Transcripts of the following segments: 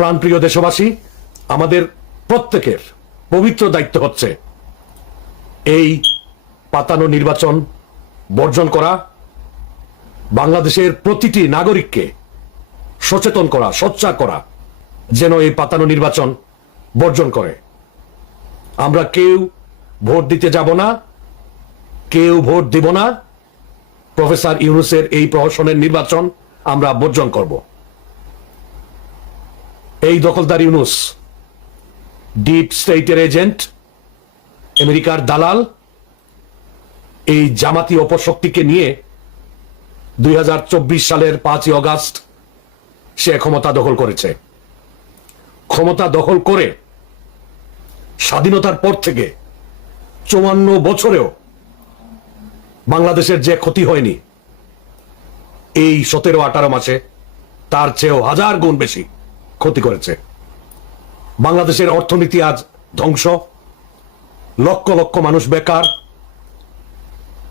প্রাণপ্রিয় দেশবাসী, আমাদের প্রত্যেকের পবিত্র দায়িত্ব হচ্ছে এই পাতানো নির্বাচন বর্জন করা, বাংলাদেশের প্রতিটি নাগরিককে সচেতন করা, সোচ্চার করা যেন এই পাতানো নির্বাচন বর্জন করে। আমরা কেউ ভোট দিতে যাব না, কেউ ভোট দিব না। প্রফেসর ইউনূসের এই প্রহসনের নির্বাচন আমরা বর্জন করব। এই দখলদার ইউনূস ডিপ স্টেটের এজেন্ট, আমেরিকার দালাল, এই জামাতি অপশক্তিকে নিয়ে 2024 সালের 5ই অগাস্ট সে ক্ষমতা দখল করেছে। ক্ষমতা দখল করে স্বাধীনতার পর থেকে 54 বছরেও বাংলাদেশের যে ক্ষতি হয়নি, এই 17-18 মাসে তার চেয়েও 1000 গুণ বেশি ক্ষতি করেছে। বাংলাদেশের অর্থনীতি আজ ধ্বংস, লক্ষ লক্ষ মানুষ বেকার,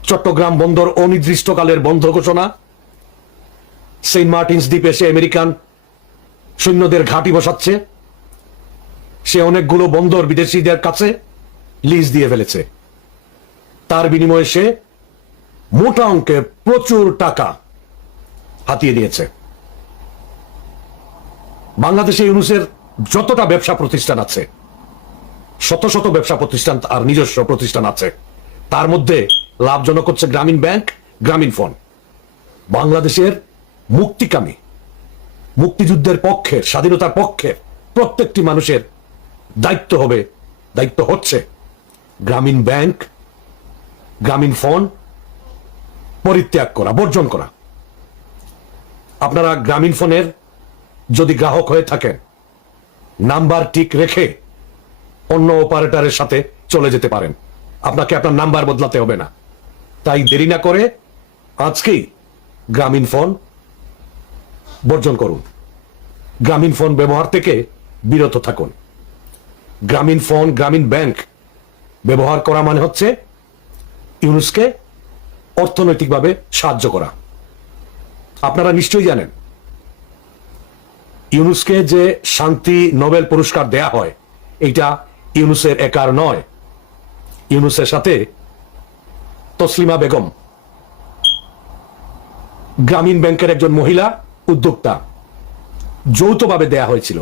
চট্টগ্রাম বন্দর অনির্দিষ্টকালের বন্ধ ঘোষণা, সেন্ট মার্টিনস দ্বীপে সে আমেরিকান সৈন্যদের ঘাঁটি বসাচ্ছে, সে অনেকগুলো বন্দর বিদেশিদের কাছে লিজ দিয়ে ফেলেছে। তার বিনিময়ে সে মোটা অঙ্কের প্রচুর টাকা হাতিয়ে নিয়েছে। বাংলাদেশে ইউনূসের যতটা ব্যবসা প্রতিষ্ঠান আছে, শত শত ব্যবসা প্রতিষ্ঠান আর নিজস্ব প্রতিষ্ঠান আছে, তার মধ্যে লাভজনক হচ্ছে গ্রামীণ ব্যাংক, গ্রামীণ ফোন। বাংলাদেশের মুক্তিকামী, মুক্তিযুদ্ধের পক্ষের, স্বাধীনতার পক্ষের প্রত্যেকটি মানুষের দায়িত্ব হচ্ছে গ্রামীণ ব্যাংক, গ্রামীণ ফোন পরিত্যাগ করা, বর্জন করা। আপনারা গ্রামীণ ফোনের যদি গ্রাহক হয়ে থাকেন, নাম্বার ঠিক রেখে অন্য অপারেটরের সাথে চলে যেতে পারেন। আপনাকে আপনার নাম্বার বদলাতে হবে না। তাই দেরি না করে আজকেই গ্রামীণ ফোন বর্জন করুন। গ্রামীণ ফোন ব্যবহার থেকে বিরত থাকুন। গ্রামীণ ফোন, গ্রামীণ ব্যাংক ব্যবহার করা মানে হচ্ছে ইউনূসকে অর্থনৈতিকভাবে সাহায্য করা। আপনারা নিশ্চয়ই জানেন, ইউনূসকে যে শান্তি নোবেল পুরস্কার দেয়া হয়, এটা ইউনূসের একার নয়। ইউনূসের সাথে তসলিমা বেগম, গ্রামীণ ব্যাংকের একজন মহিলা উদ্যোক্তা, যৌথভাবে দেয়া হয়েছিল।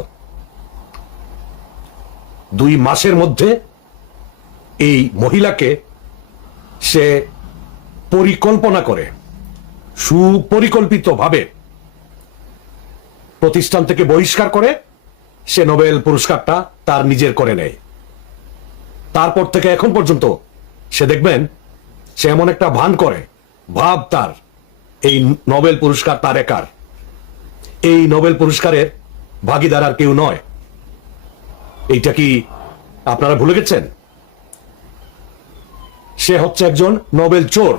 2 মাসের মধ্যে এই মহিলাকে সে পরিকল্পনা করে, সুপরিকল্পিতভাবে প্রতিষ্ঠান থেকে বহিষ্কার করে সে নোবেল পুরস্কারটা তার নিজের করে নেয়। তারপর থেকে এখন পর্যন্ত সে দেখবেন সে এমন একটা ভান করে, ভাব তার এই নোবেল পুরস্কার তার একার। এই নোবেল পুরস্কারের ভাগিদার আর কেউ নয়। এইটা কি আপনারা ভুলে গেছেন? সে হচ্ছে একজন নোবেল চোর,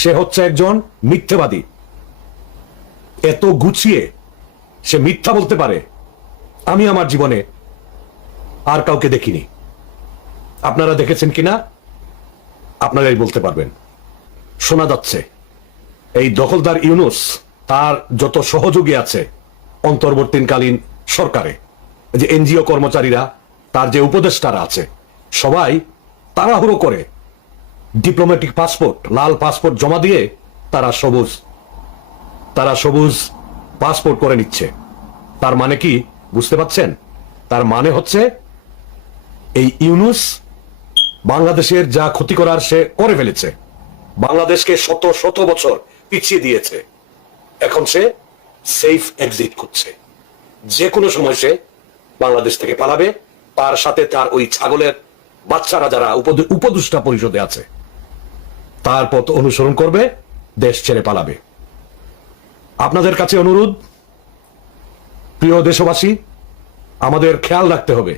সে হচ্ছে একজন মিথ্যাবাদী। এত গুছিয়ে সে মিথ্যা বলতে পারে, আমি আমার জীবনে আর কাউকে দেখিনি। আপনারা দেখেছেন কিনা আপনারাই বলতে পারবেন। শোনা যাচ্ছে এই দখলদার ইউনূস তার যত সহযোগী আছে অন্তর্বর্তীকালীন সরকারে, যে এনজিও কর্মচারীরা, তার যে উপদেষ্টারা আছে, সবাই তাড়াহুড়ো করে ডিপ্লোম্যাটিক পাসপোর্ট, লাল পাসপোর্ট জমা দিয়ে তারা সবুজ পাসপোর্ট করে নিচ্ছে। তার মানে কি বুঝতে পারছেন? তার মানে হচ্ছে এই ইউনূস বাংলাদেশের যা ক্ষতি করার সে করে ফেলেছে। বাংলাদেশকে শত শত বছর পিছিয়ে দিয়েছে। এখন সে সেফ এক্সিট করছে। যে কোনো সময় সে বাংলাদেশ থেকে পালাবে। তার সাথে তার ওই ছাগলের বাচ্চারা যারা উপদেষ্টা পরিষদে আছে, তার পথ অনুসরণ করবে, দেশ ছেড়ে পালাবে। আপনাদের কাছে অনুরোধ, প্রিয় দেশবাসী, আমাদের খেয়াল রাখতে হবে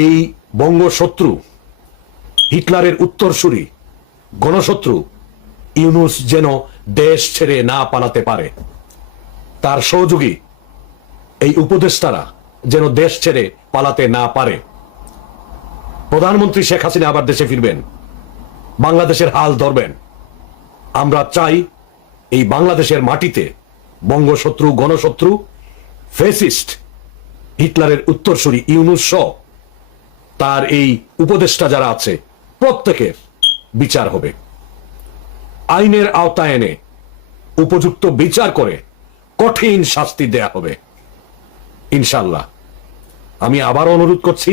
এই বঙ্গশত্রু, হিটলারের উত্তরসূরি, গণশত্রু ইউনূস যেন দেশ ছেড়ে না পালাতে পারে। তার সহযোগী এই উপদেষ্টারা যেন দেশ ছেড়ে পালাতে না পারে। প্রধানমন্ত্রী শেখ হাসিনা আবার দেশে ফিরবেন, বাংলাদেশের হাল ধরবেন। আমরা চাই এই বাংলাদেশের মাটিতে বঙ্গশত্রু, গণশত্রু ফেসিস্ট হিটলারের উত্তরসূরি ইউনুস সহ তার এই উপদেষ্টা যারা আছে প্রত্যেকের বিচার হবে, আইনের আওতায় এনে উপযুক্ত বিচার করে কঠিন শাস্তি দেয়া হবে ইনশাল্লাহ। আমি আবারও অনুরোধ করছি,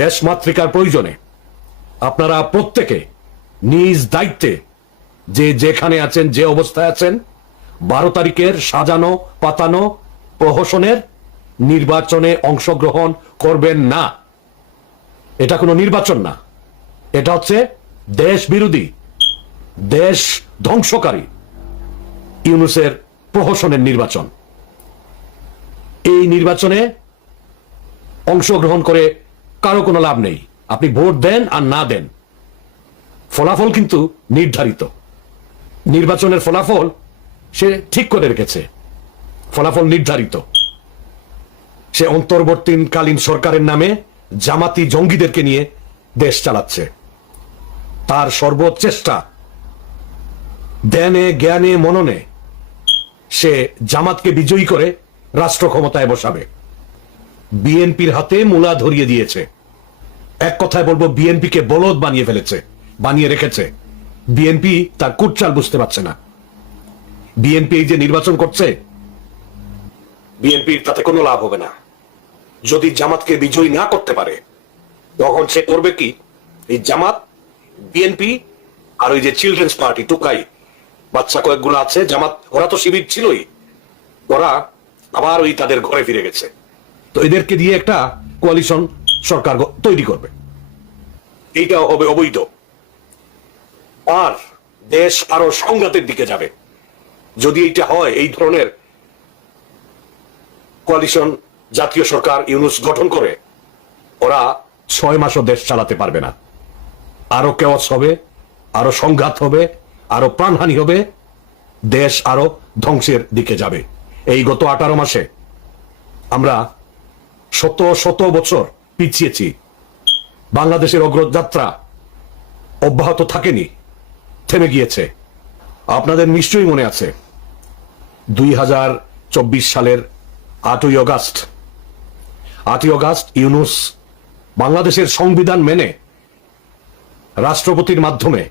দেশমাতৃকার প্রয়োজনে আপনারা প্রত্যেকে নিজ দায়িত্বে যে যেখানে আছেন, যে অবস্থায় আছেন, 12 তারিখের সাজানো পাতানো প্রহসনের নির্বাচনে অংশগ্রহণ করবেন না। এটা কোনো নির্বাচন না, এটা হচ্ছে দেশ বিরোধী, দেশ ধ্বংসকারী ইউনূসের প্রহসনের নির্বাচন। এই নির্বাচনে অংশগ্রহণ করে কারো কোনো লাভ নেই। আপনি ভোট দেন আর না দেন, ফলাফল কিন্তু নির্ধারিত। নির্বাচনের ফলাফল সে ঠিক করে রেখেছে, ফলাফল নির্ধারিত। সে অন্তর্বর্তীকালীন সরকারের নামে জামাতি জঙ্গিদেরকে নিয়ে দেশ চালাচ্ছে। তার সর্বচেষ্টা, জ্ঞানে জ্ঞানে মননে সে জামাতকে বিজয়ী করে রাষ্ট্র ক্ষমতায় বসাবে। বিএনপির হাতে মূলা ধরিয়ে দিয়েছে। এক কথায় বলবো, বিএনপিকে বলদ বানিয়ে ফেলেছে, বানিয়ে রেখেছে। বিএনপি তার কুটচাল বুঝতে পারছে না। বিএনপি এই যে নির্বাচন করছে, বিএনপির তাতে কোনো লাভ হবে না। যদি জামাতকে বিজয়ী না করতে পারে, তখন সে করবে কি? এই জামাত, বিএনপি আর ওই যে চিলড্রেন্স পার্টি, টুকাই বাচ্চা কয়েকগুলো আছে জামাত, ওরা তো শিবির ছিলই, ওরা আবার ওই তাদের ঘরে ফিরে গেছে। তো এদেরকে দিয়ে একটা কোয়ালিশন সরকার তৈরি করবে। এইটা হবে অবৈধ, আর দেশ আরো সংঘাতের দিকে যাবে যদি এইটা হয়। এই ধরনের কোয়ালিশন জাতীয় সরকার ইউনূস গঠন করে, ওরা 6 মাসও দেশ চালাতে পারবে না। আরো কেওয়াস হবে, আরো সংঘাত হবে, আরো প্রাণহানি হবে, দেশ আরো ধ্বংসের দিকে যাবে। এই গত 18 মাসে আমরা শত শত বছর পিছিয়েছি। বাংলাদেশের অগ্রযাত্রা অব্যাহত থাকেনি, থেমে গিয়েছে। আপনাদের নিশ্চয়ই মনে আছে 2024 সালের 8ই অগাস্ট ইউনূস বাংলাদেশের সংবিধান মেনে রাষ্ট্রপতির মাধ্যমে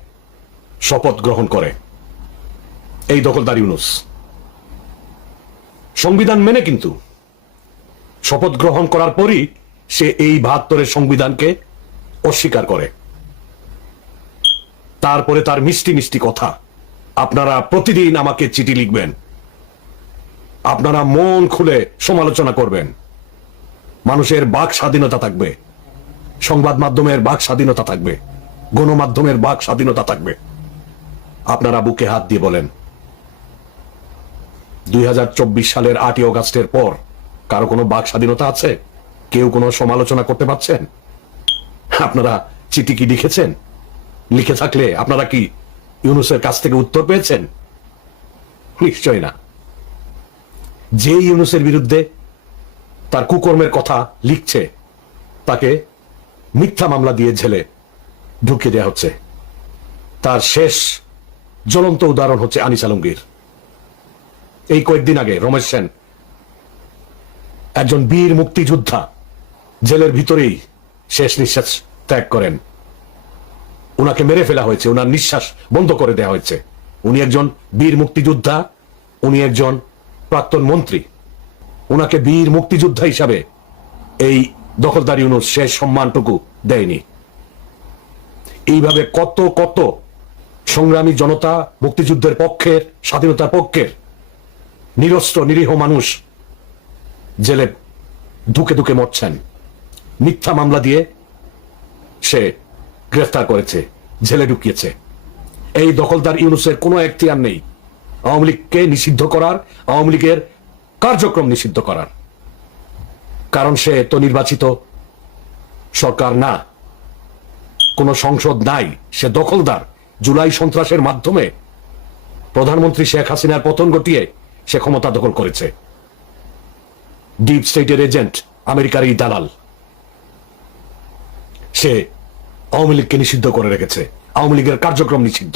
শপথ গ্রহণ করে। এই দখলদার ইউনূস সংবিধান মেনে, কিন্তু শপথ গ্রহণ করার পরই সে এই 72-এর সংবিধানকে অস্বীকার করে। তারপরে তার মিষ্টি মিষ্টি কথা। আপনারা প্রতিদিন আমাকে চিঠি লিখবেন, আপনারা মন খুলে সমালোচনা করবেন। মানুষের বাক স্বাধীনতা থাকবে, সংবাদ মাধ্যমের বাক স্বাধীনতা থাকবে, গণমাধ্যমের বাক স্বাধীনতা থাকবে। আপনারা বুকে হাত দিয়ে বলেন, 2024 সালের 8ই অগাস্টের পর কারো কোনো বাক স্বাধীনতা আছে? কেউ কোনো সমালোচনা করতে পারছেন? আপনারা চিঠি কি লিখেছেন? লিখে থাকলে আপনারা কি ইউনূসের কাছ থেকে উত্তর পেয়েছেন? নিশ্চয় না। যে ইউনূসের বিরুদ্ধে তার কুকর্মের কথা লিখছে, তাকে মিথ্যা মামলা দিয়ে জেলে ঢুকিয়ে দেওয়া হচ্ছে। তার শেষ জ্বলন্ত উদাহরণ হচ্ছে আনিস আলমগীর। এই কয়েকদিন আগে রমেশ সেন, একজন বীর মুক্তিযোদ্ধা, জেলের ভিতরেই শেষ নিঃশ্বাস ত্যাগ করেন। উনাকে মেরে ফেলা হয়েছে, উনার নিঃশ্বাস বন্ধ করে দেওয়া হয়েছে। উনি একজন বীর মুক্তিযোদ্ধা, উনি একজন প্রাক্তন মন্ত্রী। উনাকে বীর মুক্তিযোদ্ধা হিসাবে এই দখলদার ইউনূস শেষ সম্মানটুকু দেয়নি। এইভাবে কত কত সংগ্রামী জনতা, মুক্তিযুদ্ধের পক্ষের, স্বাধীনতার পক্ষের নিরস্ত্র নিরীহ মানুষ জেলে ধুকে ধুকে মরছেন। মিথ্যা মামলা দিয়ে সে গ্রেফতার করেছে, জেলে ঢুকিয়েছে। এই দখলদার ইউনূসের কোনো এখতিয়ার নেই আওয়ামী লীগকে নিষিদ্ধ করার, আওয়ামী লীগের কার্যক্রম নিষিদ্ধ করার। কারণ সে তো নির্বাচিত সরকার না, কোন সংসদ নাই, সে দখলদার। জুলাই সন্ত্রাসের মাধ্যমে প্রধানমন্ত্রী শেখ হাসিনার পতন ঘটিয়ে সে ক্ষমতা দখল করেছে। ডিপ স্টেটের এজেন্ট, আমেরিকার এই দালাল, সে আওয়ামী লীগকে নিষিদ্ধ করে রেখেছে, আওয়ামী লীগের কার্যক্রম নিষিদ্ধ।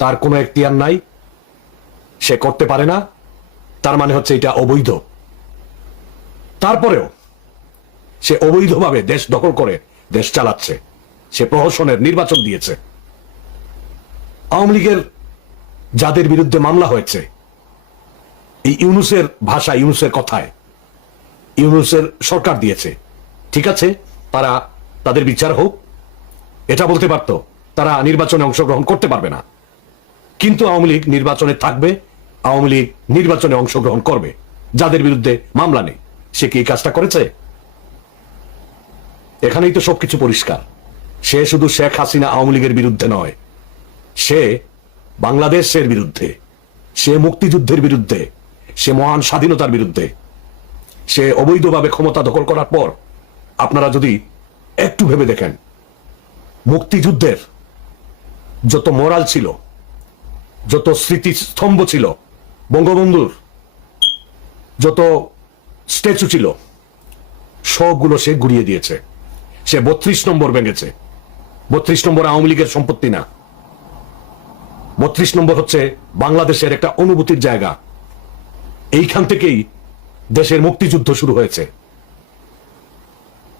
তার কোনো এখতিয়ার নাই, সে করতে পারে না। তার মানে হচ্ছে এটা অবৈধ। তারপরেও সে অবৈধভাবে দেশ দখল করে দেশ চালাচ্ছে, সে প্রহসনের নির্বাচন দিয়েছে। আওয়ামী লীগের যাদের বিরুদ্ধে মামলা হয়েছে, এই ইউনূসের ভাষা, ইউনূসের কথায়, ইউনূসের সরকার দিয়েছে, ঠিক আছে, তারা তাদের বিচার হোক, এটা বলতে পারতো তারা নির্বাচনে অংশগ্রহণ করতে পারবে না, কিন্তু আওয়ামী লীগ নির্বাচনে থাকবে, আওয়ামী লীগ নির্বাচনে অংশগ্রহণ করবে। যাদের বিরুদ্ধে মামলা নেই, সে কি এই কাজটা করেছে? এখানেই তো সবকিছু পরিষ্কার। সে শুধু শেখ হাসিনা আওয়ামী লীগের বিরুদ্ধে নয়, সে বাংলাদেশের বিরুদ্ধে, সে মুক্তিযুদ্ধের বিরুদ্ধে, সে মহান স্বাধীনতার বিরুদ্ধে। সে অবৈধভাবে ক্ষমতা দখল করার পর আপনারা যদি একটু ভেবে দেখেন, মুক্তিযুদ্ধের যত মোরাল ছিল, যত স্মৃতিস্তম্ভ ছিল, বঙ্গবন্ধুর যত স্ট্যাচু ছিল, সবগুলো সে গুড়িয়ে দিয়েছে। সে 32 নম্বর ভেঙেছে। 32 নম্বর আওয়ামী লীগের সম্পত্তি না, 32 নম্বর হচ্ছে বাংলাদেশের একটা অনুভূতির জায়গা। এইখান থেকেই দেশের মুক্তিযুদ্ধ শুরু হয়েছে।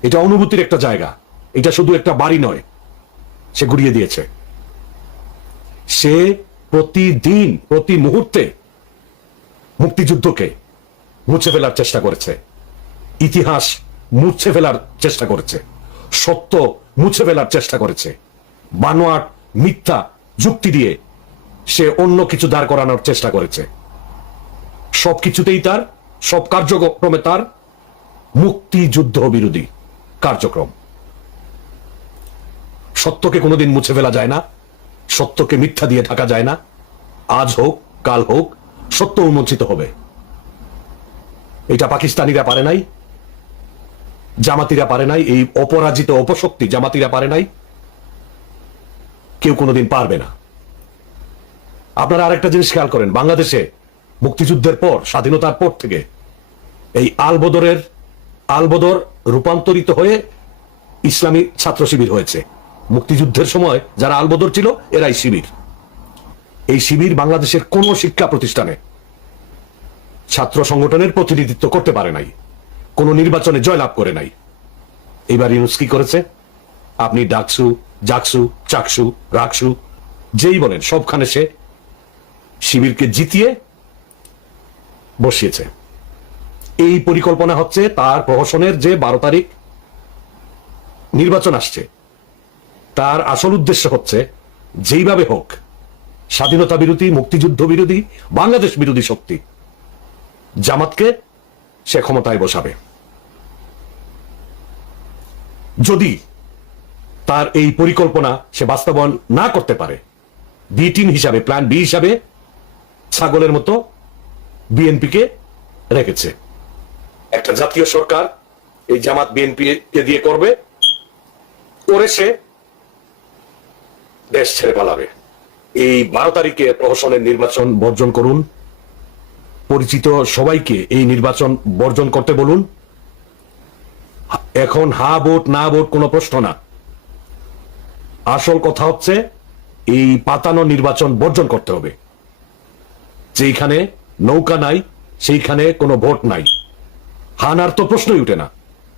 এটা অনুভূতির একটা জায়গা, এটা শুধু একটা বাড়ি নয়। সে গুড়িয়ে দিয়েছে। সে প্রতিদিন, প্রতি মুহূর্তে মুক্তিযুদ্ধকে মুছে ফেলার চেষ্টা করেছে, ইতিহাস মুছে ফেলার চেষ্টা করেছে, সত্য মুছে ফেলার চেষ্টা করেছে। বানোয়াট মিথ্যা যুক্তি দিয়ে সে অন্য কিছু দাঁড় করানোর চেষ্টা করেছে। সবকিছুতেই তার, সব কার্যক্রমে তার মুক্তিযুদ্ধ বিরোধী কার্যক্রম। সত্যকে কোনোদিন মুছে ফেলা যায় না, সত্যকে মিথ্যা দিয়ে ঢাকা যায় না। আজ হোক কাল হোক সত্য উন্মোচিত হবে। এটা পাকিস্তানিরা পারে নাই, জামাতিরা পারে নাই, এই অপরাজিত অপশক্তি জামাতিরা পারে নাই, কেউ কোনোদিন পারবে না। আপনারা আরেকটা জিনিস খেয়াল করেন, বাংলাদেশে মুক্তিযুদ্ধের পর, স্বাধীনতার পর থেকে এই আলবদর রূপান্তরিত হয়ে ইসলামী ছাত্র শিবির হয়েছে। মুক্তিযুদ্ধের সময় যারা আলবদর ছিল এরাই শিবির। এই শিবির বাংলাদেশের কোন শিক্ষা প্রতিষ্ঠানে ছাত্র সংগঠনের প্রতিনিধিত্ব করতে পারে নাই, কোন নির্বাচনে জয়লাভ করে নাই। এবার ইউনূস কি করেছে? আপনি ডাকসু, জাকসু, চাকসু, রাকসু যেই বলেন, সবখানে সে শিবিরকে জিতিয়ে বসিয়েছে। এই পরিকল্পনা হচ্ছে তার প্রহসনের যে 12 তারিখ নির্বাচন আসছে, তার আসল উদ্দেশ্য হচ্ছে যেইভাবে হোক স্বাধীনতা বিরোধী, মুক্তিযুদ্ধ বিরোধী, বাংলাদেশ বিরোধী শক্তি জামাতকে সে ক্ষমতায় বসাবে। যদি তার এই পরিকল্পনা সে বাস্তবায়ন না করতে পারে, বি টিম হিসাবে, প্ল্যান বি হিসাবে ছাগলের মতো বিএনপিকে রেখেছে। একটা জাতীয় সরকার এই জামাত বিএনপি কে দিয়ে করবে, করে সে দেশ ছেড়ে পালাবে। এই 12 তারিখে প্রহসনের নির্বাচন বর্জন করুন। পরিচিত সবাইকে এই নির্বাচন বর্জন করতে বলুন। এখন হা ভোট না ভোট কোনো প্রশ্ন না। আসল কথা হচ্ছে এই পাতানো নির্বাচন বর্জন করতে হবে। যেখানে নৌকা নাই সেইখানে কোনো ভোট নাই, হানার তো প্রশ্নই উঠে না।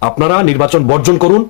আপনারা নির্বাচন বর্জন করুন।